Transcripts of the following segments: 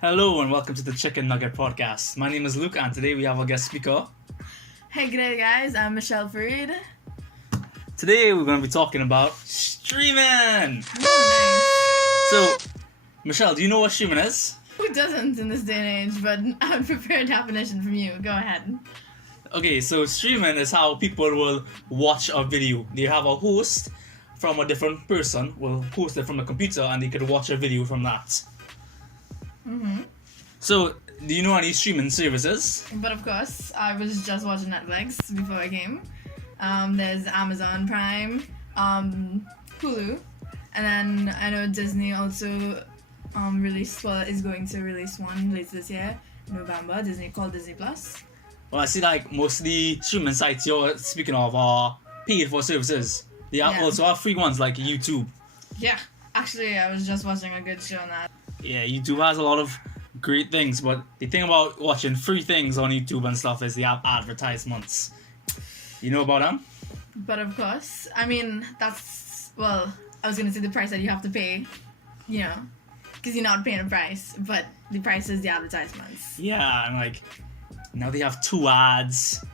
Hello and welcome to the Chicken Nugget podcast. My name is Luke and today we have a guest speaker. Hey, g'day guys, I'm Michelle Fareed. Today we're going to be talking about streaming. Oh, So, Michelle, do you know what streaming is? nice. Who doesn't in this day and age, but I would prefer a definition from you. Go ahead. Okay, so streaming is how people will watch a video. They have a host from a different person, will host it from a computer and they could watch a video from that. Mm-hmm. So, do you know any streaming services? But of course, I was just watching Netflix before I came. There's Amazon Prime, Hulu, and then I know Disney also is going to release one later this year, November. Disney called Disney Plus. Well, I see like most of the streaming sites you're speaking of are paid for services. They also have free ones like YouTube. Yeah, actually, I was just watching a good show on that. Yeah, YouTube has a lot of great things, but the thing about watching free things on YouTube and stuff is they have advertisements. You know about them? But of course, I mean, I was going to say the price that you have to pay, because you're not paying a price, but the price is the advertisements. Yeah, and like, now they have 2 ads.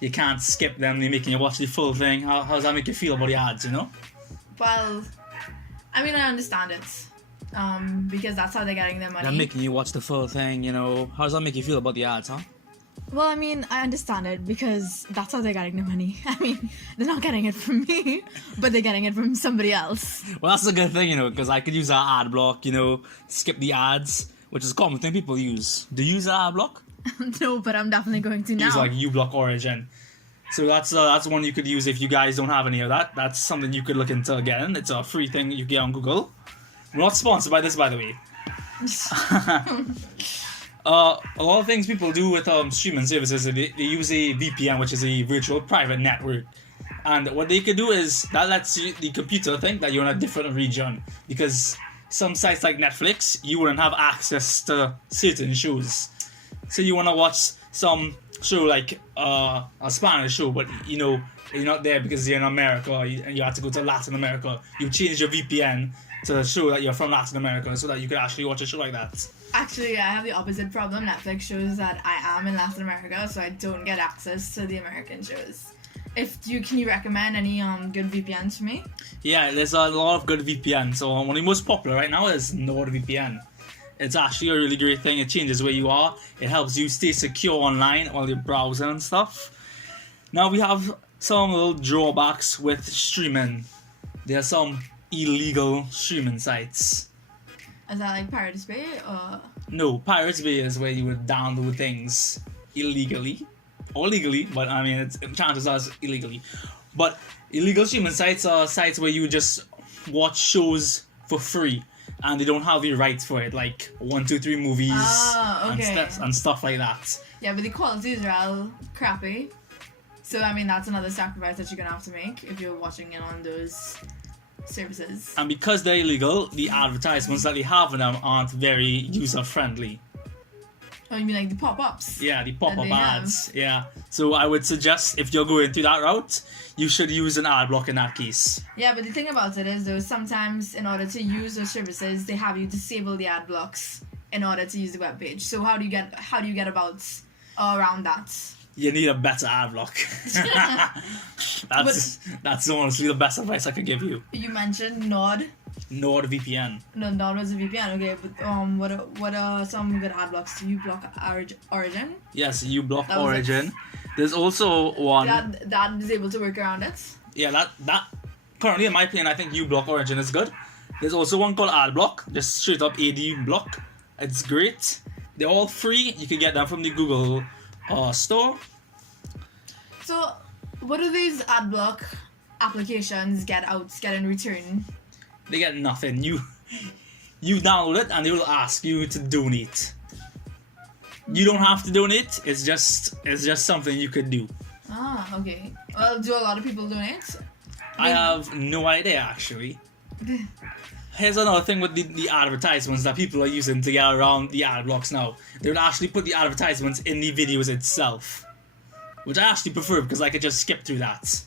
You can't skip them, they're making you watch the full thing. How does that make you feel about the ads, you know? Well, I mean, I understand it, because that's how they're getting their money. They're making you watch the full thing, you know. How does that make you feel about the ads, huh? Well, I mean, I understand it because that's how they're getting their money. I mean, they're not getting it from me, but they're getting it from somebody else. Well, that's a good thing, you know, because I could use that ad block, you know, skip the ads, which is a common thing people use. Do you use that ad block? No, but I'm definitely going to now. Use like uBlock Origin. So that's one you could use if you guys don't have any of that. That's something you could look into again. It's a free thing you get on Google. We're not sponsored by this, by the way. A lot of things people do with streaming services, they use a VPN, which is a virtual private network. And what they could do is, that lets the computer think that you're in a different region. Because some sites like Netflix, you wouldn't have access to certain shows. So you want to watch some show like a Spanish show, but you know, you're not there because you're in America and you have to go to Latin America. You change your VPN to show that you're from Latin America so that you could actually watch a show like that. Actually, I have the opposite problem. Netflix shows that I am in Latin America, so I don't get access to the American shows. Can you recommend any good VPNs for me? Yeah, there's a lot of good VPNs. So one of the most popular right now is NordVPN. It's actually a really great thing. It changes where you are. It helps you stay secure online while you're browsing and stuff. Now we have some little drawbacks with streaming. There are some illegal streaming sites. Is that like Pirates Bay or? No, Pirates Bay is where you would download things illegally. Or legally, but I mean, chances are it's illegally. But illegal streaming sites are sites where you just watch shows for free. And they don't have the rights for it, like 123 movies and stuff like that. Yeah, but the quality is real crappy. So I mean, that's another sacrifice that you're gonna have to make if you're watching it on those services. And because they're illegal, the advertisements that they have in them aren't very user friendly. Oh, you mean like the pop-ups? Yeah, the pop-up ads. Yeah. So I would suggest if you're going through that route, you should use an ad block in that case. Yeah, but the thing about it is though, sometimes in order to use those services, they have you disable the ad blocks in order to use the web page. So how do you get about around that? You need a better ad block. That's honestly the best advice I could give you. You mentioned NordVPN. No, Nord was a VPN. Okay, but what are some good ad blocks? Do you block Origin? Yes, you block Origin. There's also one that is able to work around it. Yeah, that currently in my opinion, I think uBlock Origin is good. There's also one called AdBlock, just straight up AD block. It's great. They're all free. You can get them from the Google store. So, what do these ad block applications get in return? They get nothing. You download it and they will ask you to donate. You don't have to donate. It's just something you could do. Ah, okay. Well, do a lot of people donate? I have no idea actually. Here's another thing with the advertisements that people are using to get around the ad blocks now. They would actually put the advertisements in the videos itself, which I actually prefer because I could just skip through that.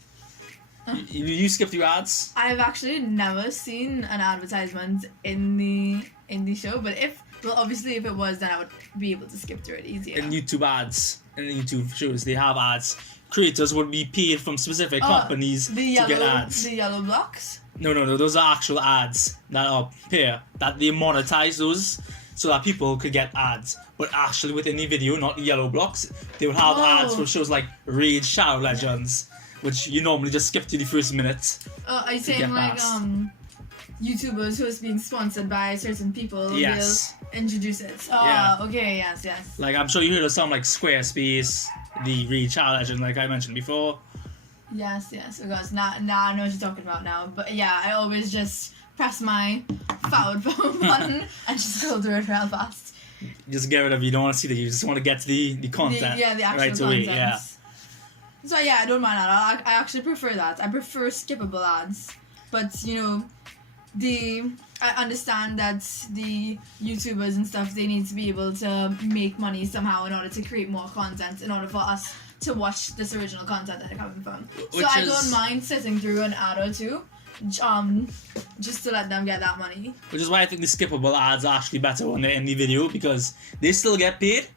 You skip through ads? I've actually never seen an advertisement in the show, but if Well, obviously, if it was, then I would be able to skip through it easier. In YouTube ads, in YouTube shows, they have ads. Creators would be paid from specific companies to get ads. The yellow blocks? No, those are actual ads that are paid, that they monetize those so that people could get ads. But actually within the video, not the yellow blocks, they would have ads for shows like Raid Shadow Legends, which you normally just skip to the first minute. Are you saying like YouTubers who is being sponsored by certain people will introduce it? Okay, yes. Like, I'm sure you heard of some like Squarespace, the Raid Shadow Legend, like I mentioned before. Yes, because now I know what you're talking about now. But yeah, I always just press my forward button and just go through it real fast. Just get rid of it. You don't want to see that. You just want to get to the content. The actual right content. away. Yeah. So yeah, I don't mind that. I actually prefer that. I prefer skippable ads. But you know, I understand that the YouTubers and stuff, they need to be able to make money somehow in order to create more content, in order for us to watch this original content that they're coming from. So I don't mind sitting through an ad or two, just to let them get that money. Which is why I think the skippable ads are actually better when they're in the video, because they still get paid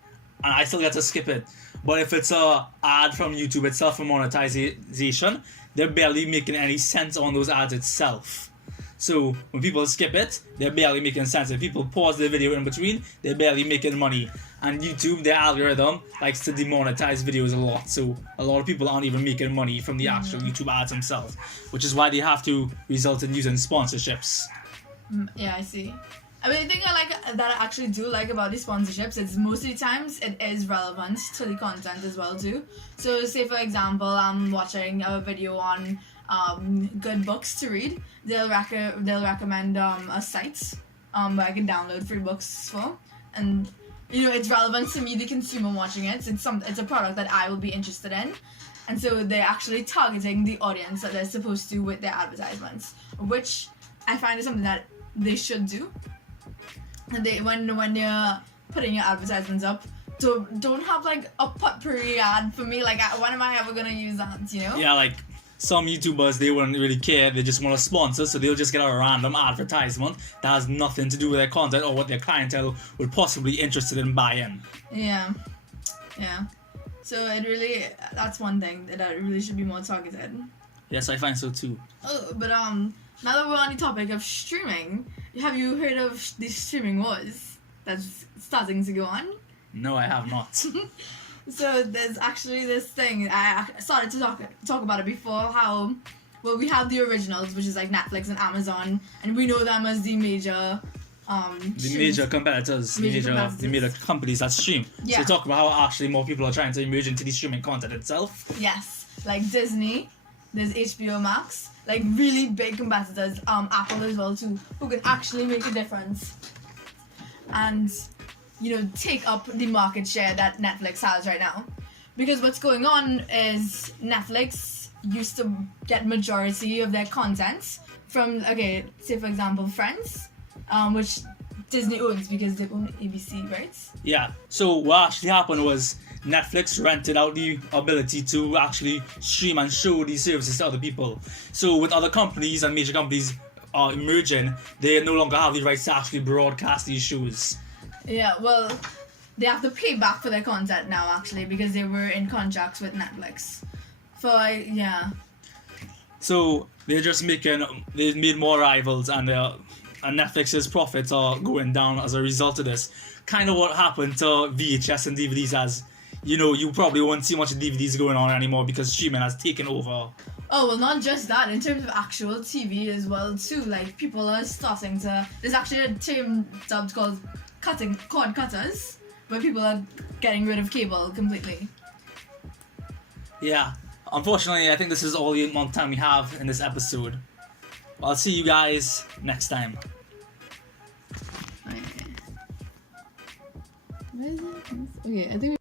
and I still get to skip it. But if it's a ad from YouTube itself for monetization, they're barely making any sense on those ads itself. So when people skip it, they're barely making sense. If people pause the video in between, they're barely making money. And YouTube, their algorithm likes to demonetize videos a lot. So a lot of people aren't even making money from the actual YouTube ads themselves, which is why they have to result in using sponsorships. Yeah, I see. I mean, the thing I actually do like about these sponsorships is most of the times it is relevant to the content as well too. So say for example, I'm watching a video on good books to read. They'll recommend a site where I can download free books for, and you know, it's relevant to me, the consumer watching it. It's a product that I will be interested in, and so they're actually targeting the audience that they're supposed to with their advertisements, which I find is something that they should do. And when you're putting your advertisements up, don't have like a potpourri ad for me. Like, when am I ever gonna use that? You know? Yeah, like some YouTubers, they wouldn't really care. They just want to sponsor, so they'll just get a random advertisement that has nothing to do with their content or what their clientele would possibly be interested in buying. Yeah. So that's one thing that really should be more targeted. Yes, I find so too. Oh, but now that we're on the topic of streaming, have you heard of the streaming wars that's starting to go on? No, I have not. So there's actually this thing, I started to talk about it before, how, well, we have the originals, which is like Netflix and Amazon, and we know them as the major major competitors, the major companies that stream. Yeah. So talk about how actually more people are trying to emerge into the streaming content itself. Yes, like Disney, there's HBO Max, like really big competitors, Apple as well too, who can actually make a difference and, you know, take up the market share that Netflix has right now. Because what's going on is Netflix used to get majority of their content from, okay, say for example Friends, which Disney owns because they own ABC, right? Yeah, so what actually happened was Netflix rented out the ability to actually stream and show these services to other people. So with other companies and major companies emerging, they no longer have the rights to actually broadcast these shows. Yeah, well, they have to pay back for their content now actually, because they were in contracts with Netflix. So they've made more rivals, and Netflix's profits are going down as a result of this. Kind of what happened to VHS and DVDs, as you know, you probably won't see much DVDs going on anymore because streaming has taken over. Oh, well, not just that, in terms of actual TV as well too, like people are starting to, there's actually a term dubbed called cord cutters, where people are getting rid of cable completely. Yeah, unfortunately I think this is all the amount of time we have in this episode. I'll see you guys next time. Okay, I think